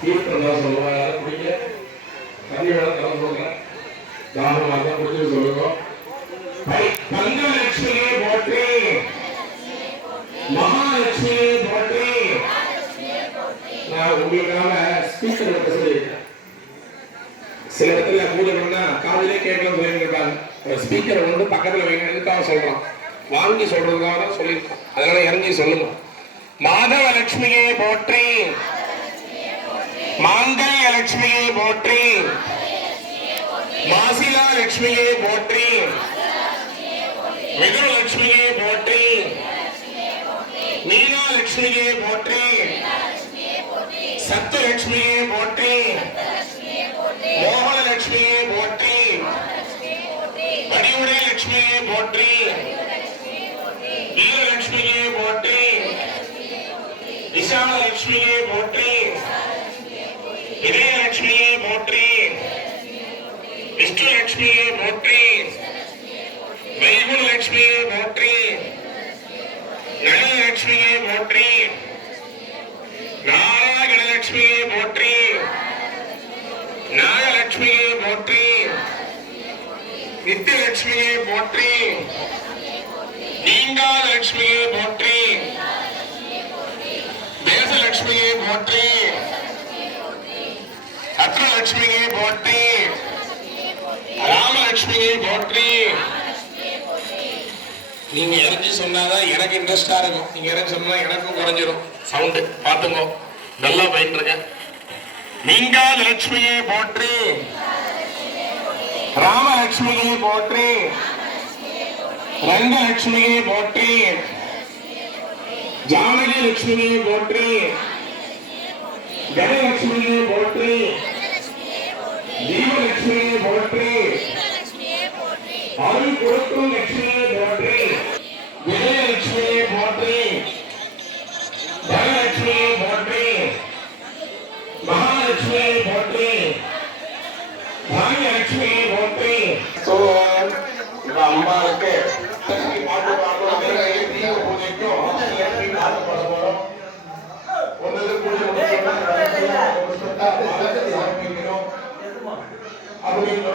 தீர்த்தம் தான் சொல்லுவோம். யாரும் குடிக்க தண்ணி வேணாம் தர சொல்றேன். தாராளமாக தான் குடிச்சு சொல்லுங்க. தங்கலட்சுமியே போற்றி, மகாலட்சுமியே போற்றி. நான் உங்களுக்காக ஸ்பீக்கர் எடுக்க சொல்லியிருக்கேன். சில இடத்துல பூஜை பண்ணா காதலே கேட்கலாம் சொல்லியிருக்காங்க. ஸ்பீக்கரை வந்து பக்கத்துல வைக்கிறதுக்காக சொல்றான், வாங்கி சொல்றதுக்காக தான் சொல்லியிருக்கோம். அதனால இறங்கி சொல்லுங்க. மாதவ லட்சுமியே போற்றி, மாங்கல்ய லட்சுமியே போற்றி, மாசிலா லட்சுமியே போற்றி, மிதுன லட்சுமியே போற்றி, மீனா லட்சுமியே போற்றி, சத்து லட்சுமியே போற்றி, மோகன லட்சுமியே போற்றி, வடிவுடை லட்சுமியே போற்றி, வீரலட்சுமியே போற்றி, விஷால லட்சுமியே போற்றி, இதயலட்சுமியே போற்றி, விஷ்ணு லட்சுமியே போற்றி, வைகுண்ட லட்சுமியே போற்றி, நளின லட்சுமியே போற்றி, நாராயண லட்சுமியே போற்றி, நாகலட்சுமியே போற்றி, நித்தியலட்சுமியே போற்றி, நீங்காத லட்சுமியே போற்றி, தேசலட்சுமியே போற்றி, சத்ரலட்சுமியே போற்றி, ராமலட்சுமியை போற்றி. நீங்க இறங்கி சொன்னாதான் எனக்கு இன்ட்ரெஸ்டா இருக்கும். நீங்க இறங்கி சொன்னா எனக்கும் குறைஞ்சிரும் சவுண்டு. பார்த்துங்க, நல்லா பயின்றுங்க. நீங்காத லட்சுமியை போற்றி, ராமலட்சுமியை போற்றி, ரங்கலட்சுமியை போற்றி, ஜானகி லட்சுமியை போற்றி, கணலட்சுமியை போற்றி, தீபலட்சுமியை போற்றி, அருள் கொடுக்கும் லட்சுமியை போற்றி, விஜயலட்சுமியை போற்றி, தனலட்சுமியை போற்றி, மகாலட்சுமியை போற்றி, பாகியலட்சுமியை போற்றி. அம்மாவுக்கு பாட்டு பாடுறோம். தீப பூஜைக்கும் பாட்டு பாட போறோம். ஒன்று பூஜை அப்படின்னு